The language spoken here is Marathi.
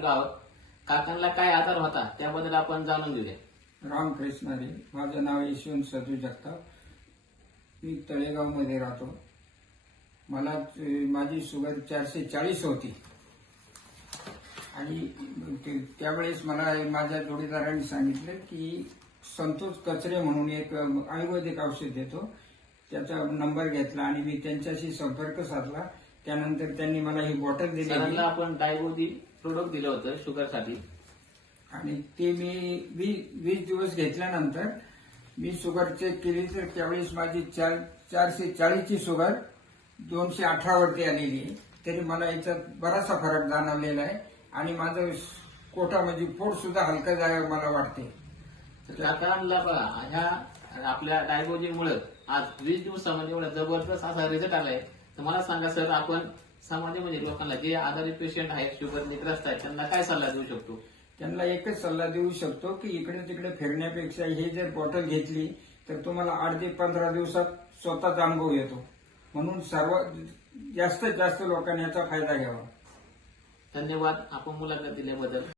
आहोत. काकांना काय आजार होता त्याबद्दल आपण जाणून घेऊया. रामकृष्ण हरी. माझं नाव यशवंत सदू जगताप. मी तळेगावमध्ये राहतो. मला माझी शुगर 440 होती आणि त्यावेळेस मला माझ्या जोडीदारांनी सांगितलं की संतोष कचरे म्हणून एक आयुर्वेदिक औषध देतो, त्याचा नंबर घेतला आणि मी त्यांच्याशी संपर्क साधला. त्यानंतर त्यांनी मला ही बॉटल दिली. आपण डायबोदी प्रोडक्ट दिलं होतं शुगरसाठी आणि ते मी 20 दिवस घेतल्यानंतर मी शुगर चेक केली तर त्यावेळेस माझी 440 ची शुगर 218 वरती आलेली आहे. तरी मला याच्यात बराचसा फरक जाणवलेला आहे आणि माझं कोटा म्हणजे पोट सुद्धा हलकं जावं मला वाटते. काकांना बघा, ह्या आपल्या डायबोजीमुळे आज 20 दिवसामध्ये एवढा जबरदस्त असा रिझल्ट आलाय. तर मला सांगा सर, आपण समाजामध्ये लोकांना जे आजारी पेशंट आहेत, शुगरने ग्रस्त आहेत, त्यांना काय सल्ला देऊ शकतो? त्यांना एकच सल्ला देऊ शकतो की इकडे तिकडे फिरण्यापेक्षा हे जर बॉटल घेतली तर तुम्हाला 8 ते 15 दिवसात स्वतःचा अनुभव येतो. म्हणून जास्तीत जास्त लोकांनी याचा फायदा घ्यावा. धन्यवाद आपण मुलाखत दिल्याबद्दल.